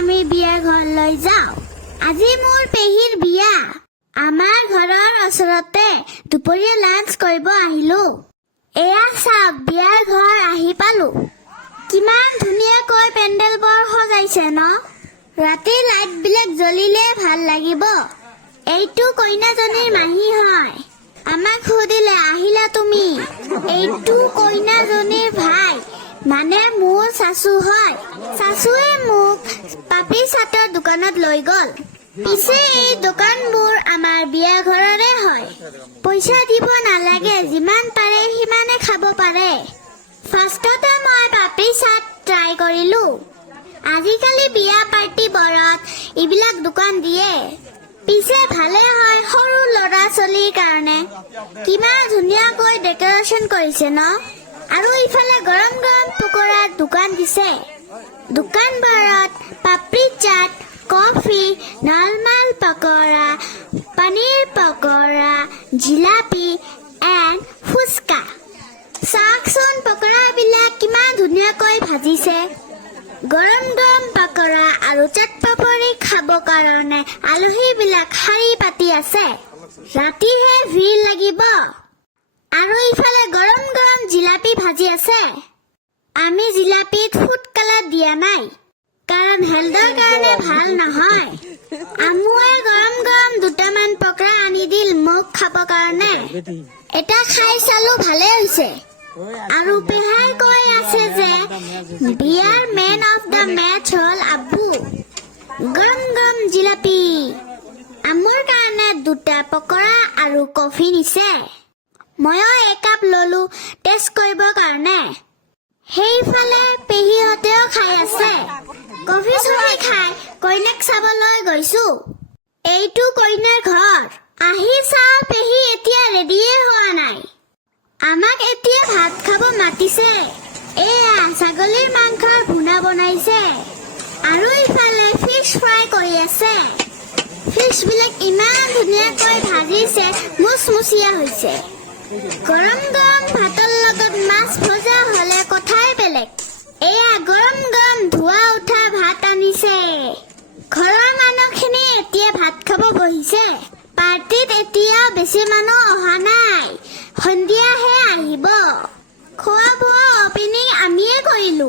আমি বিয়া ঘৰলৈ যাওঁ। আজি মোৰ পেহীৰ বিয়া। আমাৰ ঘৰৰ ওচৰতে দুপৰীয়া লাঞ্চ কৰিব আহিলো। এয়া চাওক, বিয়াৰ ঘৰ আহি পালো। কিমান ধুনীয়াকৈ পেণ্ডেলবোৰ সজাইছে ন? ৰাতি লাইটবিলাক জ্বলিলে ভাল লাগিব। এইটো কইনাজনীৰ মাহী হয়। আমাক সুধিলে আহিলা তুমি। এইটো কইনাজনীৰ ভাই, মানে মোৰ চাচু হয়। চাচুৱে মোক পাপৰি চাটৰ দোকানত লৈ গ'ল। পিছে এই দোকানবোৰ আমাৰ বিয়া ঘৰৰে হয়। পইচা দিব নালাগে, যিমান পাৰে সিমানে খাব পাৰে। ফাৰ্ষ্টতে মই পাপৰি চাট ট্ৰাই কৰিলো। আজিকালি বিয়া পাৰ্টিবোৰত এইবিলাক দোকান দিয়ে। পিছে ভালে হয় সৰু ল'ৰা ছোৱালীৰ কাৰণে। কিমান ধুনীয়াকৈ ডেকৰেশ্যন কৰিছে ন? আৰু ইফালে গৰম গৰম পকৰাৰ দোকান দিছে। দোকানবোৰত papri chaat, coffee, normal pakora, paneer pakora, jalebi and phuchka. চাওকচোন পকৰাবিলাক কিমান ধুনীয়াকৈ ভাজিছে। গৰম গৰম পকৰা আৰু চাট পাপৰি খাব কাৰণে আলহীবিলাক শাৰী পাতি আছে। ৰাতিহে ভিৰ লাগিব। আৰু ইফালে গৰম গৰম জিলাপি ভাজি আছে। আমি জিলাপিত ফুড কালাৰ দিয়া নাই, কাৰণ হেল্থৰ কাৰণে ভাল নহয়। আমুৱে গৰম গৰম দুটামান পকৰা আনি দিল মোক খাব কাৰণে। এটা খাই চালো, ভালে হৈছে। আৰু পেহাই কৈ আছে যে বিয়াৰ মেন অফ দ্য মেচ হ'ল আব্বু। গৰম গৰম জিলাপি। আমুৰ কাৰণে দুটা পকৰা আৰু কফি নিছে। ময়ো একাপ ললো টেষ্ট কৰিবৰ কাৰণে। সেইফালে পেহীহঁতেও খাই আছে। কফি চফি খাই কইনাক চাবলৈ গৈছো। এইটো কইনাৰ ঘৰ। আহি চাওঁ পেহী এতিয়া ৰেডিয়ে হোৱা নাই। আমাক এতিয়া ভাত খাব মাতিছে। এয়া ছাগলীৰ মাংসৰ ভুনা বনাইছে। আৰু ইফালে ফিছ ফ্ৰাই কৰি আছে। ফিছবিলাক ইমান ধুনীয়াকৈ ভাজিছে, মুচমুচীয়া হৈছে। গৰম গৰম ভাতৰ লগত মাছ ভজা হ'লে কথাই বেলেগ। এয়া গৰম গৰম ধোৱা উঠা ভাত আনিছে। ঘৰৰ মানুহখিনি এতিয়া ভাত খাব বহিছে। পাৰ্টিত এতিয়াও বেছি মানুহ অহা নাই, সন্ধিয়াহে আহিব। খোৱা বোৱা অপেনিং আমিয়ে কৰিলো।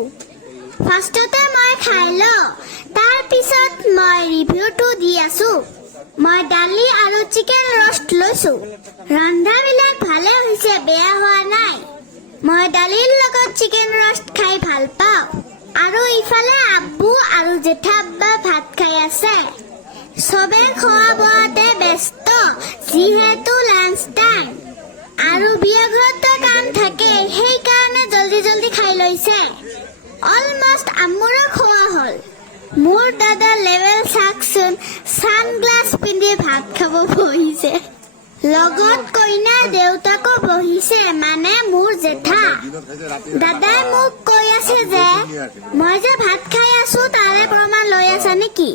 ফাৰ্ষ্টতে মই খাই লওঁ, তাৰ পিছত মই ৰিভিউটো দি আছো। মই দালি আৰু চিকেন ৰষ্ট লৈছো। ৰন্ধাবিলাক ভালে হৈছে, বেয়া হোৱা নাই। মই দালিৰ লগত চিকেন ৰষ্ট খাই ভাল পাওঁ। আৰু ইফালে আব্বু আৰু জেঠাব্বা ভাত খাই আছে। চবে খোৱা বোৱাতে ব্যস্ত, যিহেতু লাঞ্চ টাইম। আৰু বিয়া ঘৰতো কাম থাকে, সেইকাৰণে জলদি জলদি খাই লৈছে। অলমষ্ট আম্মুৰো খোৱা হ'ল। মোৰ দাদা লেভেল চাওকচোন, ছানগ্লাছ পিন্ধি ভাত খাব বহিছে। লগত কইনাৰ দেউতাকো বহিছে, মানে মোৰ জেঠা। দাদাই মোক কৈ আছে যে মই যে ভাত খাই আছো তাৰে প্ৰমাণ লৈ আছা নেকি?